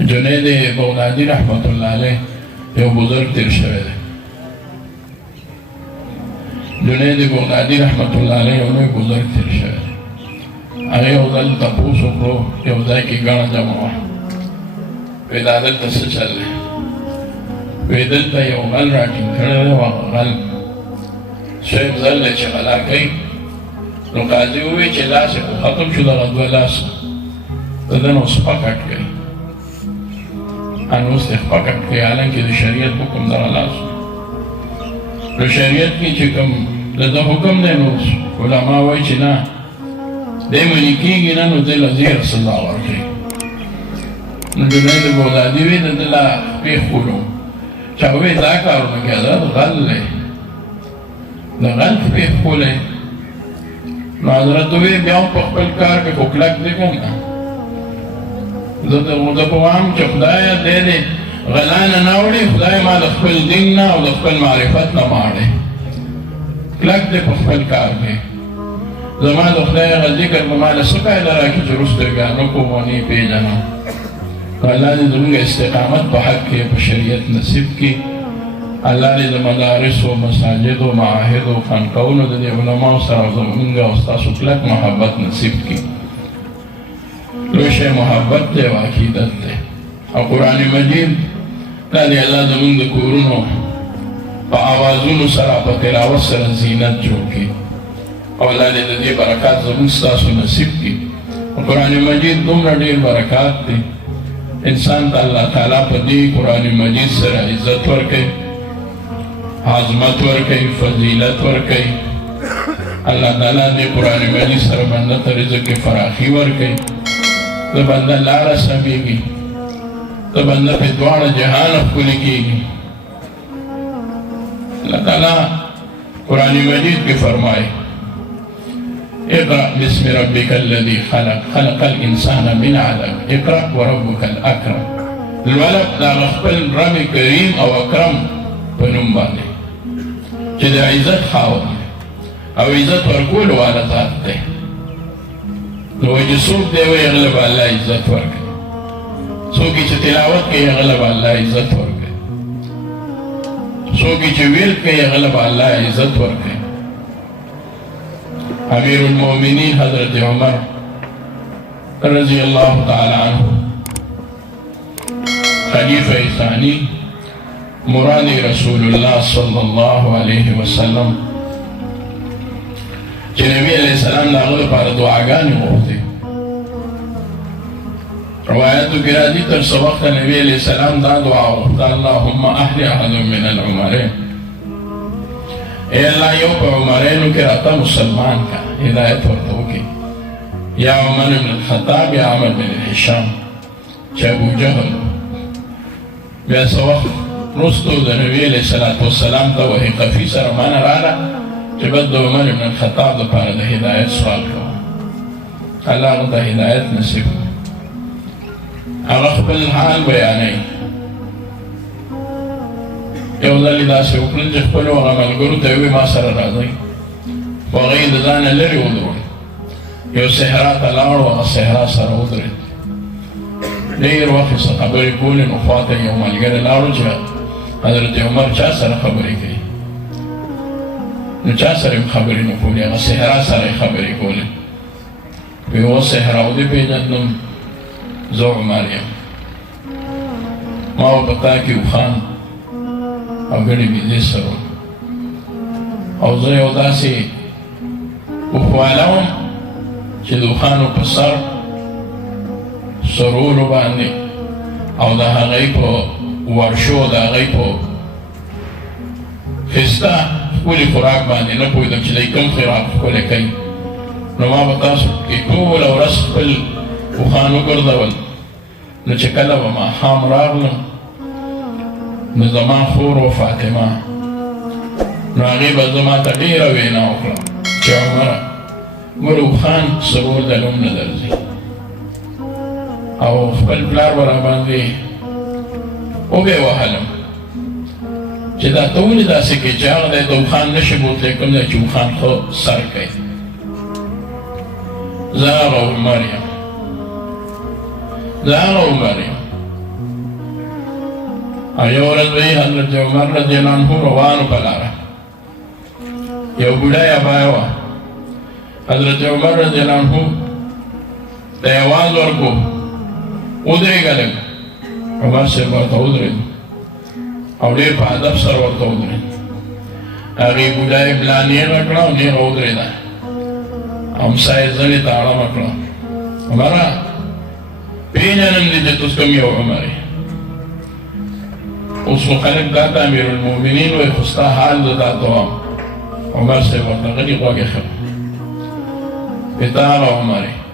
جنید بغدادي رحمت الله علیه یو بزرگ تیر شوی دی. جنید بغدادي رحمت الله علیه یو لوی بزرگ تیر شوی دی. هغه یو ځل تپوس وکړو یو ځای کې ګڼه جمع وه. وایي دا دلته څه چل دی؟ وایي دلته یو غل راټینګ کړی دی او هغه غل شیب ځل دی چې غلا کوي. نو قاضي ووایي چې لاس یې خو ختم شو دغه دوه لاسه د ده نه اوس پکټ کوي. اوس یې پکټ کوي حالانکې د شریعت حکم دغه لاس نو شریعت کې چې کوم د ده حکم دی نو علما وایي چې نه دی منې کېږي نه نو دی له زیره سزا ورکوي. نو جنید بغدادي وایي د ده لا پېښ کولو چا وایي دا کار ونه کوي دا غل دی د غل پېښ کولی. نو حضرت وایي بیا هم په خپل کار کې خو کلک دی که نه. زه په وایم چې خدایه دی دې غلا نه نه وړي خدای ما د خپل دین نه او د خپل معرفت نه ماړې کلک دی په خپل کار کې. زما د خدای هغه ذکر به ما له څه فایده راکړي چې وروسته بیا نه کوم او نه یې پېژنم. الله دې زموږ استقامت په حق کې په شریعت نصیب کړي. الله دې د مدارسو مساجدو معاهدو خانقاهونو د دې علماو سره زموږ او ستاسو کلک محبت نصیب کړي. لوی شی محبت دی او عقیدت دی او قرآن مجید دا دی الله زموږ د کورونو په آوازونو سره په تلاوت سره زینت جوړ کړي او الله دې د دې برکات زموږ ستاسو نصیب کړي. قرآن مجید دومره ډېر برکات دی انسان ته الله تعالی په دې قرآن مجید سره عزت ورکوي عظمت ورکوي فضیلت ورکوي. الله تعالی دې قرآن مجید سره بنده ته رزق کې فراخي ورکوي. د بنده لاره سمېږي د بنده په دواړه جهان ښکلي کېږي. الله تعالی قرآن مجید کې فرمایي اقرأ باسم ربك الذي خلق خلق الانسان من علق اقرأ وربك الاکرم. لولب د هغه خپل رب کریم او اکرم په نوم باندې چې د عزت خاوند او عزت ورکولو والا ذات دی. نو چې څوک دی وایي هغه له به الله عزت ورکوي. څوک چې تلاوت کوي هغه له به الله عزت ورکوي. څوک چې ویل کوي هغه له به الله عزت ورکوي. امیر المؤمنین حضرت عمر رضی الله تعالی عنه خلیفہ ثانی مراد رسول الله صلی الله علیه وسلم چې نبی علیہ السلام د هغه لپاره دعاګانې غوښتې. روایاتو کې راځي تر څه وخته نبی علیہ السلام دا دعا وغوښته اللهم اهل احد من العمرین اے الله یو په عمرینو کې راته مسلمان کا هدایت ورته وکړي. یا عمر بن الخطاب یا عمر بن هشام چې ابو جهل بیا څه وخت وروستو د نبي علیه الصلاة والسلام ته وحي خفي سره مانه راغله چې بس د عمر بن الخطاب دپاره د هدایت سوال کوه. الله هغه ته هدایت نصیب کړو. هغه خپل حال بیانوي. یو ځل یې داسې وکړل چې خپلو هغه ملګرو ته یې وویل ما سره راځئ. خو هغه یې د ځانه لرې ودرول. یو صحرا ته لاړ او هغه صحرا سره ودرېد. ډېر وخت یې څه خبرې کولې نو خوا ته یو ملګری لاړو چې حضرت عمر چا سره خبرې کوي. نو چا سره یې خبرې نه کولې هغه صحرا سره یې خبرې کولې. وایي اوس صحرا ودې پېژندم زه عمر یم. ما په تا کې اوښان او ګڼې بېزې سره او زه یو داسې اوښواله وم چې د اوښانو په سر سرولو باندې او د هغې په ورشو د هغې په ښایسته ښکلي خوراک باندې نه پوهېدم چې دی کوم خوراک ښکلی کوي. نو ما به تاسو کې ټوله ورځ خپل اوښان وګرځول. نو چې کله به ماښام راغلم نو زما خور و فاطمه نو هغې به زما ته ډېره وینا وکړه چې عمره ګوره اوښان سرول د نوم نه درځي او خپل پلار به راباندې وبې وهلم چې دا ته ولې داسې کوې چې هغه دی د اوښان نشي بوتلی کوم دی چې اوښان ښه سر کوي. زه هغه عمر یم زه هغه عمر یم یو ورځ وی حضرت عمر رضی الله عنه روانو په لاره یو بوډا ابای وه حضرت عمر رضی الله عنه ته یې اواز ورکړو ودرېږه لږ عمر صاحب ورته ودرېد او ډېر په ادب سره ورته ودرېد هغې بوډا یې ملا نیغه کړه او نیغه ودرېده امسا یې زنې ته اړمه کړه عمره پېژنم دې چې ته کوم یو عمر یې اوس خو خلک دا ته امیرالمؤمنین وایي خو ستا حال زه دا ته وایم عمر صاحب ورته غلي غوږ ایښی وایي ته هغه عمر یې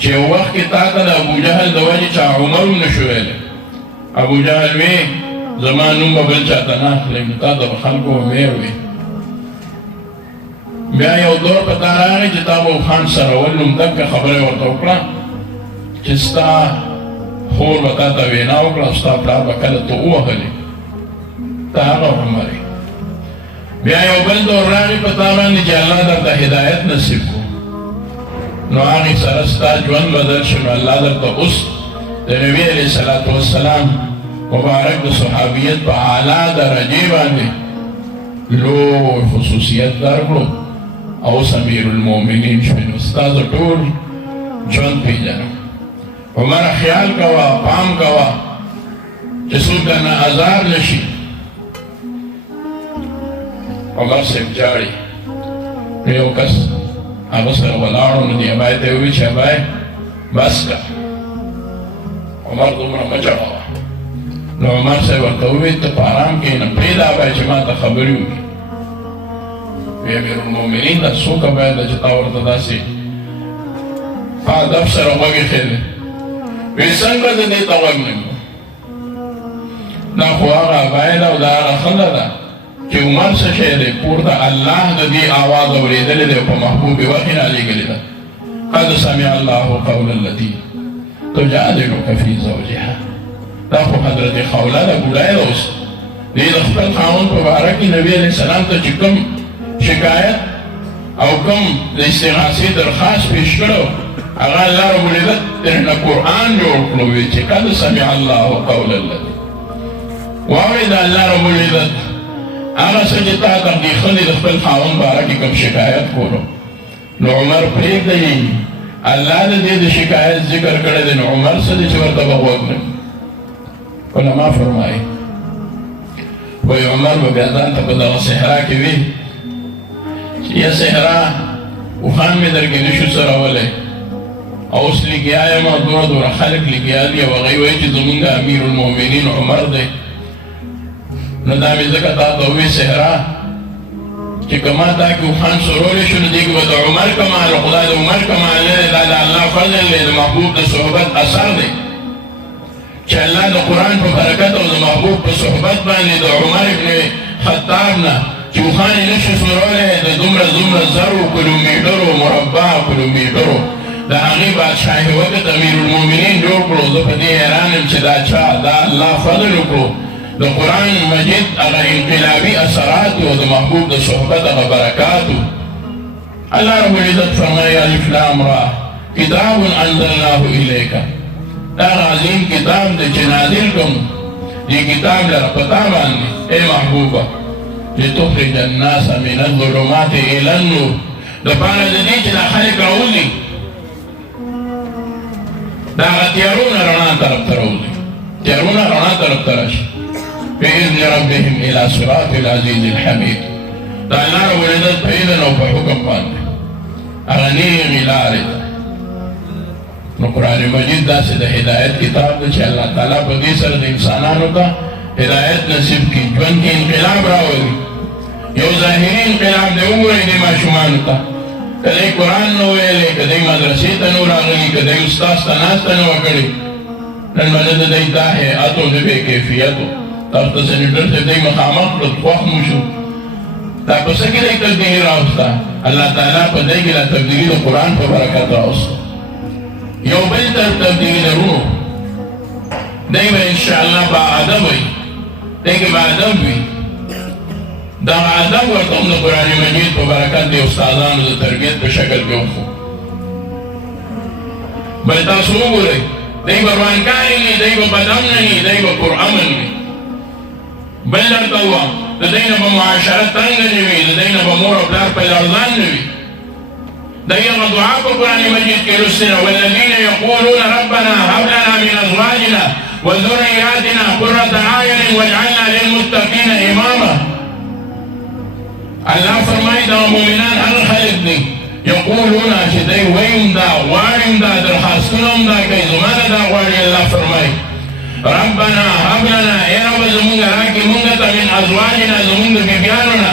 چې یو وخت کې تا ته د ابوجهل د وجې چا عمر هم نشو ویلی ابوجهل وی زما نوم به بل چاته نه اخلم نو تا ته به خلکو امیر وي بیا یو دور په تا راغی چې تا به خان سره ولنوم دکه خبره ورته وکړه چې ستا خور به تا ته وینا وکړه ستا پلار به کله ته ووهلې ته هغه عمر یې بیا یو بل دور راغی په تا باندې چې الله درته هدایت نصیب کړو نو هغې سره ستا ژوند بدل شو نو الله درته اوس د نبي علیه صلات وسلام مبارک د صحابیت په اعلی درجې باندې لوی خصوصیت درکړو او اوس امیرالمؤمنین شوې نو ستا د ټول ژوند پېژنم عمر خیال کوه پام کوه چې څوک درنه ازار نشي عمر صاحب جاړي نو یو کس هغه سره ولاړو نو دې ابای ته وویل چې ابای بس که عمر دومره مه جړوه نو عمر صاحب ورته وویل ته په ارام کښېنه پرېږده ابای چې ما ته خبرې وکړي وی امیرالمؤمنین دا څوک ابای ده چې تا ورته داسې په ادب سره غوږ ایښی دی وی څنګه زه دې ته غوږ نه ږدم دا خو هغه ابای ده او دا هغه ښځه ده چې عمر څه شی دی پورته الله د دې آواز اورېدلی دی او په محبوب وحي رالېږلې ده قد سمع الله قول التي تجادلك في زوجها دا خو حضرت خوله ده بوډۍ ده اوس دې د خپل خاوند په باره کې نبي علیه السلام ته چې کوم شکایت او کوم د استغاثې درخواست پیش کړو هغه الله رب العزت ترېنه قرآن جوړ کړو وی چې قد سمع الله قول التي واورېده الله رب العزت هغه څه چې تا ته دې ښځې د خپل خاوند باره کې کوم شکایت کولو نو عمر پرېږدئ الله د دې د شکایت ذکر کړی دی نو عمر څه دی چې ورته به غوږ نه علما فرمایي وایي عمر به بیا ځان ته په دغه صحرا کې وي چې یا صحرا اوښان مې در کې نشو څرولی او اوس لګیا یم او دومره دومره خلک لګیا دي او هغوی وایي چې زمونږ امیرالمؤمنین عمر دی نو دا مې ځکه تا ته ووایي صحرا چې که ما تا کې اوښان سرولی شو نو دې کې به د عمر کمال خو دا د عمر کمال نه دی دا د الله فضل دی د محبوب د صحبت اثر دی چې الله د قرآن په برکت او د محبوب په صحبت باندې د عمر ابن خطاب نه چې اوښان یې نشو سرولی د دومره زرو کیلومیټرو مربع کیلومیټرو د هغې بادشاهي وخت امیرالمؤمنین جوړ کړو زه په دې حیران یم چې دا چا دا الله فضل وکړو د قرآن مجید هغه انقلابي اثرات او د محبوب د صحبت هغه برکاتو الله رب العزت فرمایي الف لام را کتاب انزلناه الیک دا عظیم کتاب دی چې نازل کوم دې کتاب لره په تا باندې ای محبوبه لتخرج الناس من الظلمات الى النور دپاره د دې چې دا خلک راوځي دا هغه تیارونه رڼا طرف ته راوځي تیارونه رڼا طرف ته راشي بإذن ربهم إلى صراط العزيز الحميد دا الله رب العزت په اذن او په حکم باندې هغه نیغې لارې ده نو قرآن مجید داسې د هدایت کتاب دی چې الله تعالی په دې سره د انسانانو ته هدایت نصیب کړي ژوند کې انقلاب راولي یو ظاهري انقلاب دی وګورئ دې ماشومانو ته که دی قرآن نه ویلی که دی مدرسې ته نه راغلي که دی استاذ ته ناسته نه وکړې نن باندې د دی دا هیئتو د بې کیفیتو تاسو ته سینیټر صاحب دی مخامخ کړل خوښ مو شو دا په څه کې دی تبدیلي راوسته الله تعالی په دی کې دا تبدیلي د قرآن په برکت راوسته یو بل طرف تبدیلي درونو دی به انشاءالله باادب وي دی کې باادب وي دغه ادب ورته هم د قرآن مجید په برکت د استادانو د تربیت په شکل کې وښو بل تاسو وګورئ دی به روانکاري نه دی به بدامن نه دی به پرامن نه. بل درته ووایم د دی نه به معاشره تنګه نه وي، د دی نه به مور او پلار په لړزان نه وي. د هغه دعا په قرآن مجید کې لوستې ده والذین یقولون ربنا هب لنا من ازواجنا وذرياتنا قرة اعین واجعلنا للمتقین اماما. الله فرمایي دا مؤمنان هغه خلک دي یقولون چې دی ویم دا غواړم دا درخواستونه هم دا کوي زما نه دا غواړي. الله فرمایي ربنا هب لنا ای رب زمونږ راکړي مونږ ته من ازواجنا زمونږ د بیبیانو نه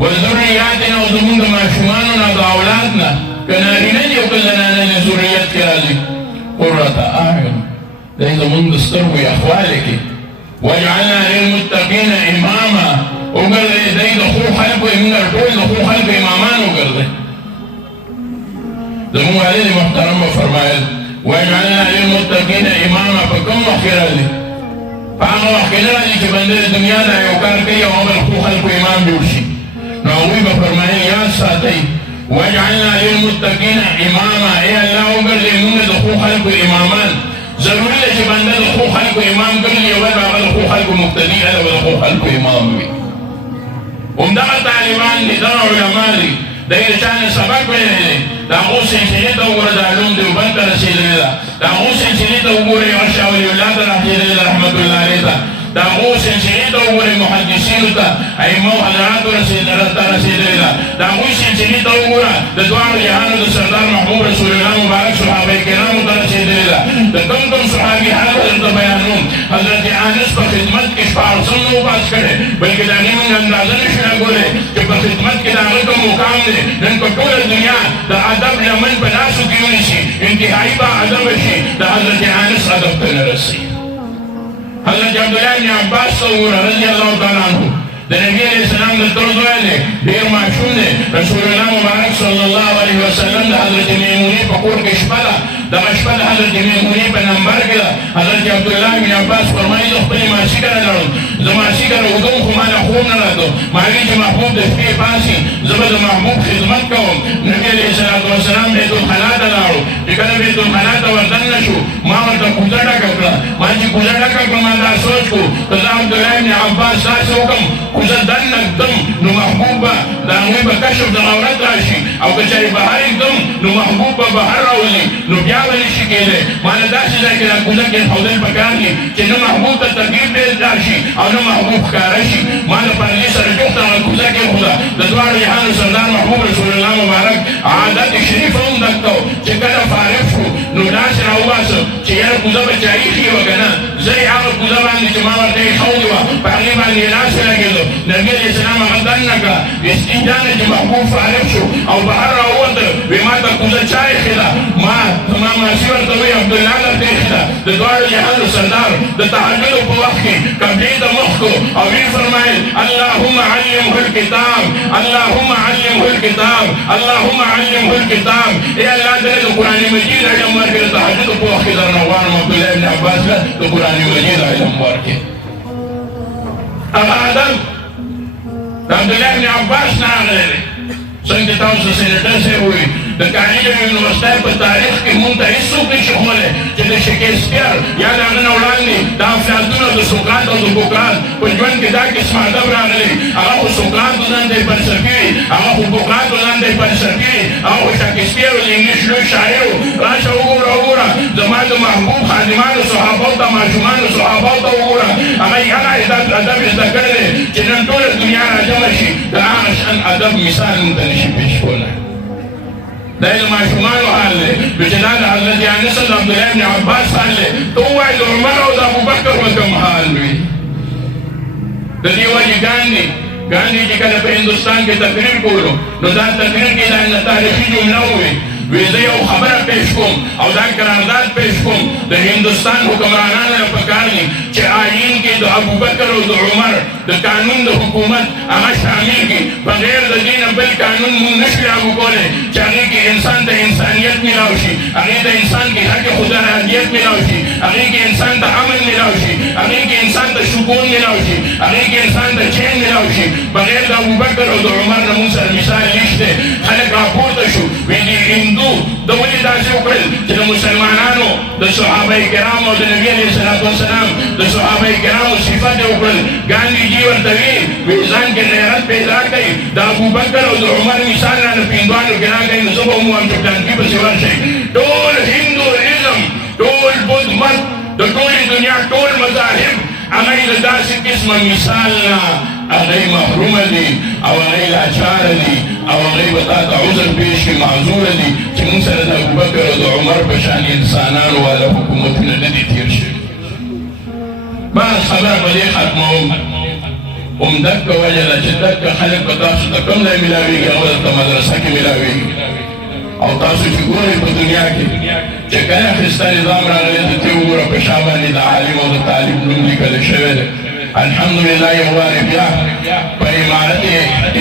وذرياتنا او زمونږ د ماشومانو نه د اولاد نه که نارینه دي او که زنانه دي ذریت کې راځي قرة اعین دی زمونږ د سترګو یخوالی کې واجعلنا للمتقین اماما وګرځئ دی د ښو خلکو مونږ ټول د ښو خلکو امامان وګرځئ. زمونږ والد محترم به فرمایل واجعلنا للمتقین اماما په کوم وخت کې راځي؟ په هغه وخت کې نه راځي چې بنده د دنیا نه یو کار کوي او هغه د ښو خلکو امام جوړ شي. نو هغوی به فرمایل یاد ساتئ واجعلنا للمتقین اماما ای الله وګرځئ مونږ د ښو خلکو امامان. ضروري ده چې بنده د ښو خلکو امام ګرځي او هغه د ښو خلکو مقتدي هغه به د ښو خلکو امام وي. همدغه طالبان دي دغه علما دي د یو چا نه سبق ویلی دی د هغو سلسلې ته وګوره د علوم دیوبند ته رسېدلې ده د هغو سلسلې ته وګورئ هغه شاه ولی الله ته رسېدلې ده رحمت الله علیه ته د هغو سلسلې ته وګورئ محدثینو ته ائمو حضراتو ته رسېدلې ده د هغوی سلسلې ته وګوره د دواړو جهانو د سردار محبوب رسول الله مبارک صحابه کرامو ته رسېدلې ده. د کوم کوم صحابي حال درته بیانوم. حضرت انس په خدمت کې شپاړسم نه وباس کړی بلکې د هغې موږ اندازه نه شو راکولی چې په خدمت کې د هغه کوم مقام دی. نن په ټوله دنیا د ادب لمن په لاسو کې ونیسي انتهایي با ادبه شي د حضرت انس ادب ته نه رسي. حضرت عبدالله بن عباس ته وګوره رضی الله تعالی عنه د نبي علیه السلام د تر زوی دی ډېر ماشوم دی. رسول الله مبارک صلی الله علیه وسلم د حضرت میمونې په کور کې شپه ده. دغه شپه د حضرت میمونې په نمبر کې ده. حضرت عبدالله بن عباس فرمایي زه خپلې ماسیګره لرم زه ماسیګره اوږدم خو ما نه خوب نه راته ما ویل چې محبوب د شپې پاسي زه به د محبوب خدمت کوم. نبي علیه الصلاة وسلام بیت الخلا ته لاړو. چې کله بیت الخلا ته وردننه شو ما ورته کوزه ډکه کړه. ما چې کوزه ډکه کړه ما دا سوچ کړو که زه عبدالله بن عباس داسې وکړم کوزه دننه ږدم نو محبوب به د هغوی به کشف د عورت راشي او که چېرې بهر ږدم نو محبوب به بهر راوځي نو بیا به نشي کېدی. ما نه داسې ځای کې دا کوزه کېښودل پکار دي چې نه محبوب ته تکلیف ډېر راشي او نه محبوب ښکاره شي. ما د پردې سره جوخته هغه کوزه کېښوده. د دواړو جهانو سردار محبوب رسول الله مبارک عادت شریفه هم دکته و چې کله فارغ شو نو داسې راوباسه چې یاره کوزه به چا ایښې وه که نه زه یې هغه کوزه باندې چې ما ورته ایښودې وه په هغې باندې یې لاس ولګېدو. نبي علیه السلام هغه دننه کړه استنجا نه چې محبوب فارغ شو او بهر راووته ویې ما ته کوزه چا ایښې ده ما زما ماسي ورته وایي عبدالله درته ایښې ده. د دواړو جهانو سردار د تهجدو په وخت کې قبلې ته مخ کړو او ویې فرمایل اللهم علمه الکتاب اللهم علمه الکتاب اللهم علمه الکتاب. ای الله دې د قرآن مجید علم ورکړي. د تهجدو په وخت کې درنه غواړم عبدالله بن عباس له د قرآن مجید علم ورکړي. هغه ادب د عبدالله بن عباس نه راغلی دی. څنګه تاسو سینیټر صاحب وایي د کارنیل یونیورسټۍ په تاریخ کې مونږ ته هېڅوک نشي ښوولی چې د شکسپیر یا د هغه نه وړاندې د افلاطون او د سقراط او د بوکرات په ژوند کې دا قسم ادب راغلی. هغه خو سقراط ځان دی فلسفي وي هغه خو بوکرات ځان دی فلسفي وي هغه خو شکسپیر د انګلیش لوی شاعر و. راشه وګوره زما د محبوب خادمانو صحابو ته ماشومانو صحابو ته وګوره هغه یې هغه ادب زده کړی دی چې نن ټوله دنیا راجمع شي د هغه شان ادب مثال موږ ته نشي پېښ کولی. دا د ماشومانو حال دی چې دا د حضرت انس د عبدالله بن عباس حال دی. ته ووایې د عمر او د ابوبکر به کوم حال وي. د دې وجې ګاندي چې کله په هندوستان کې تقریر کولو نو دا تقریر کې دا تاریخي جمله ووایي وی زه یو خبره پیش کوم او دا قرارداد پیش کوم د هندوستان حکمرانانو له پکار دي چې آیین کې د ابوبکر او د عمر د قانون د حکومت هغه شامل کړي. بغیر د دې نه بل قانون موږ نشو لاګو کولی چې هغې کې انسان ته انسانیت میلاو شي هغې ته انسان کې حق خدا رحمیت میلاو شي هغې کې انسان ته امن ملاو شي، هغې کې انسان ته سکون ملاو شي، هغې کې انسان ته چین ملاو شي. بغیر د ابوبکر او د عمر نه موږ سره مثال نشته. خلک راپورته شو وایي دې هندو د ولې داسې وکړل چې د مسلمانانو د صحابه کرامو او د نبي علیه الصلاة والسلام د صحابه کرامو صفت یې وکړل. ګاندي جي ورته وایي ځان کې غیرت پیدا کړئ، د ابوبکر او د عمر مثال رانه په هندوانو کې راکړئ نو زه به وموایم چې ټانکي پسې ورشئ. ټول هندوازم، ټول بودھ مت، د ټولې دنیا ټول مذاهب هغوی د داسې قسمه مثال نه هغوی محرومه دي او هغوی لاچاره دي او هغوی به تا ته عذر پیش کړي، معذوره دي چې موږ سره د ابوبکر او د عمر په شان انسانانو والا حکومتونه نه دي تېر شوي. بس خبره په دې ختموم. دکه وجه ده چې دکه خلک به تاسو ته کوم ځای ملاوېږي هغه درته مدرسه کې ملاوېږي. او تاسو چې ګورئ په دنیا کې چې کله اخیسته نظام راغلی د ته وګوره په شا باندې د عالم او د طالب نوم لیکلی شوی دی. الحمدلله یو وارې بیا په امارت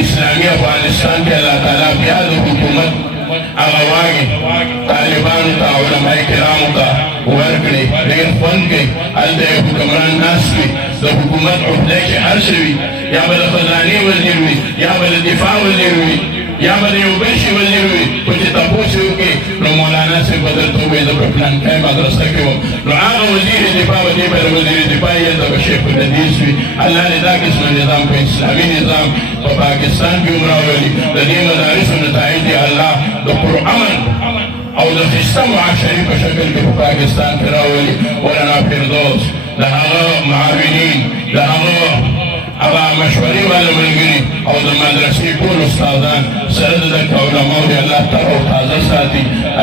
اسلامي افغانستان کې الله تعالی بیا د حکومت هغه واګې طالبانو ته علماء کرامو ته ورکړي. ډېر خوند کوي هلته یو حکمران ناست وي، د حکومت عهده کې هر څه وي، یا به د خزانې وزیر وي، یا به د دفاع وزیر وي، یا به د یو بل شي وزیر وي. خو چې تپوس یې وکړي نو مولانا صاحب به درته ووایي زه په فلانکۍ مدرسه کې وم، نو هغه وزیر دفاع به دې به د وزیر دفاع یې هلته به شیخ الحدیث وي. الله دې دا قسمه نظام په اسلامي نظام په پاکستان کې هم راولي. د دې مدارسو نتایج یې الله د پرامن او د ښایسته معاشرې په شکل کې په پاکستان کې راولي. مولانا فردوس د هغه معاونین، د هغه مشورې والا ملګري او د مدرسې ټول استادان سره د دکه علماو دې الله تر او تازه ساتي.